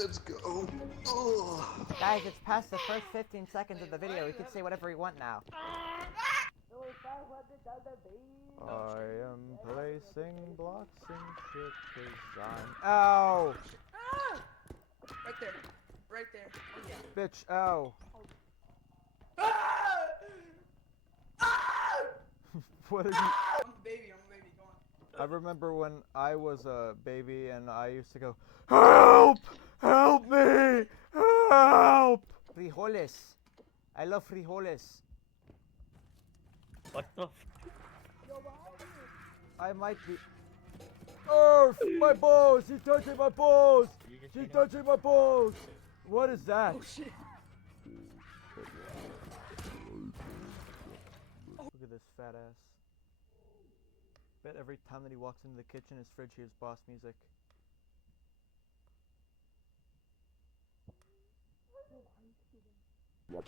Let's go. Oh. Guys, it's past the first 15 seconds of the video. We can say whatever we want now. I am placing blocks and shit 'cause I'm... Ow! Ah! Right there. Right there. Oh, yeah. Bitch, ow. Ah! Ah! What are you... I'm a baby. Go on. I remember when I was a baby and I used to go, help! Help me! Help! Frijoles. I love frijoles. What the I might be... Oh, my balls! She's touching my balls! She's touching my balls! What is that? Oh shit. Look at this fat ass. Bet every time that he walks into the kitchen, his fridge hears boss music.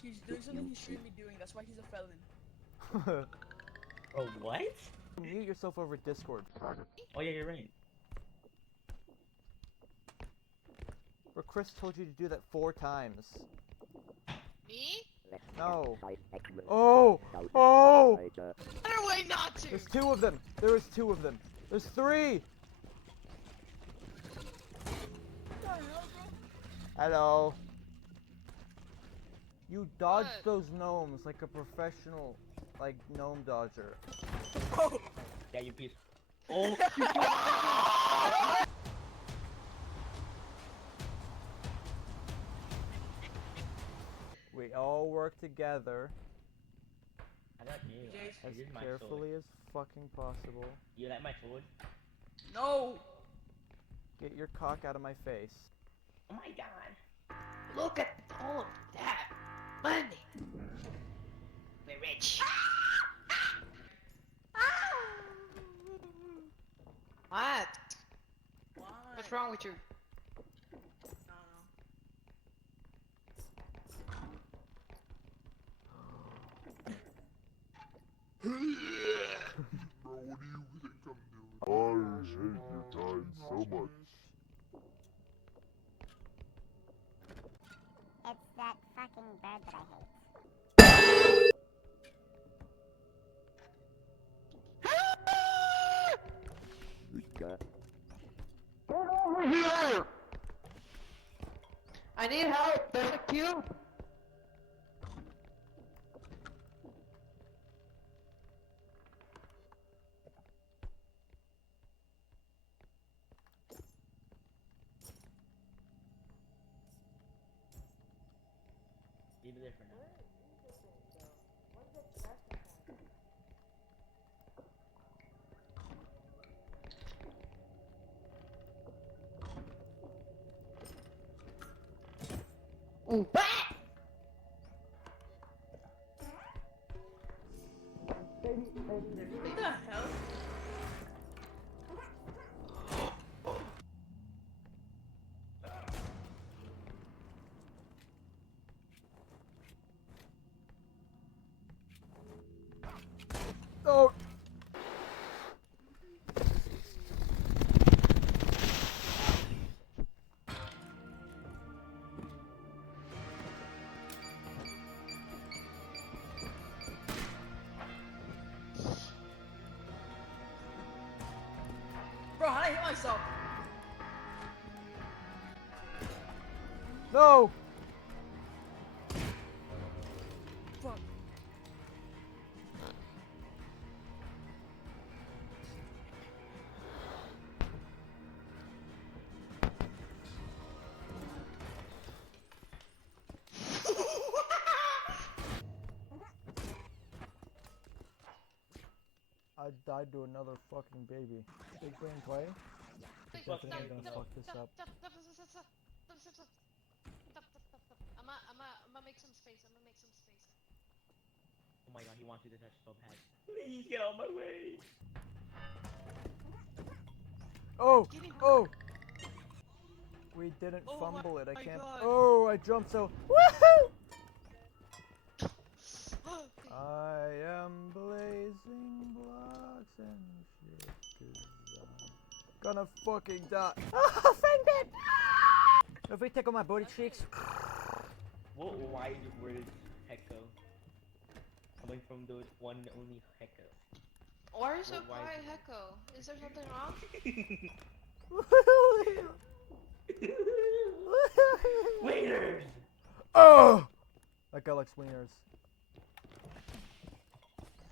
He's doing something he shouldn't be doing. That's why he's a felon. Oh, what? Mute yourself over Discord. Oh yeah, you're right. But Chris told you to do that 4 times. Me? No. Oh! Oh! Better way not to! There's 2 of them! There is 2 of them! There's 3! Hello. You dodged What? those gnomes like a professional, like, gnome dodger. Oh! Yeah, you piece. Oh! We all work together I got you. Jace. as This is my carefully sword. as fucking possible. You like my sword? No! Get your cock out of my face. Oh my god. Look at all of that money! We're rich. What? Why? What's wrong with you? No. Bro, what do you think I'm doing? I hate your time so much. It's that fucking bird that I hate. Get over here! I need help! There's a cube! Leave it there for now. Ooh. What the hell? Oh! Bro, how did I hit myself? No! Fuck. I died to another fucking baby. Big brain play? Wait, Definitely stop, gonna stop, fuck this stop, up. stop, stop, stop, stop, stop, stop, stop, stop. Stop, stop, stop, stop. I'ma make some space. I'ma make some space. Oh my god, he wants you to touch so bad. Please get out of my way. Oh! Get him. Oh! We didn't Oh fumble it. I my can't. God. Oh! I jumped so. Woohoo! I am blazing blocks and shit 'cause I'm gonna fucking die. Ah, Frank If we tickle my booty cheeks. What? Why is the word Hecko? Coming from the one and only Hecko. Why are you so Why- quiet, Hecko? Is there something wrong? Waiters! Oh! That guy likes wieners.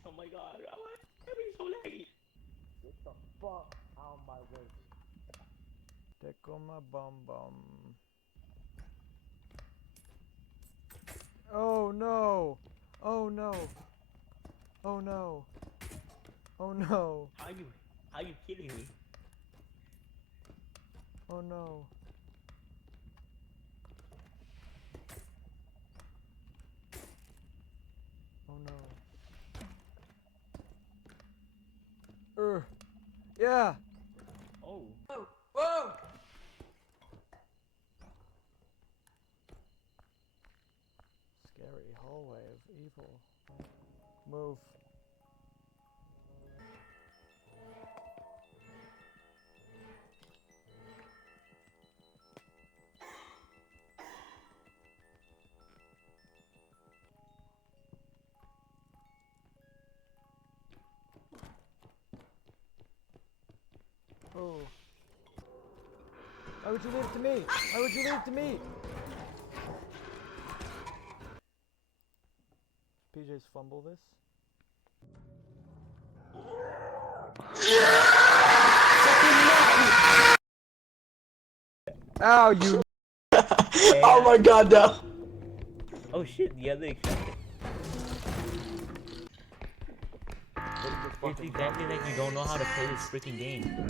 Oh my god, why am I so laggy? Get the fuck out of my way. Tickle my bum bum. Oh no! Oh no! Oh no! Oh no! Are you kidding me? Oh no! Oh no! Yeah! Oh. Whoa! Whoa! Scary hallway of evil. Move. Oh. Why would you leave it to me? Why would you leave it to me? PJ's fumble this. Ow, you. Oh my god, no! Oh shit, the other extractor. It's exactly like you don't know how to play this freaking game.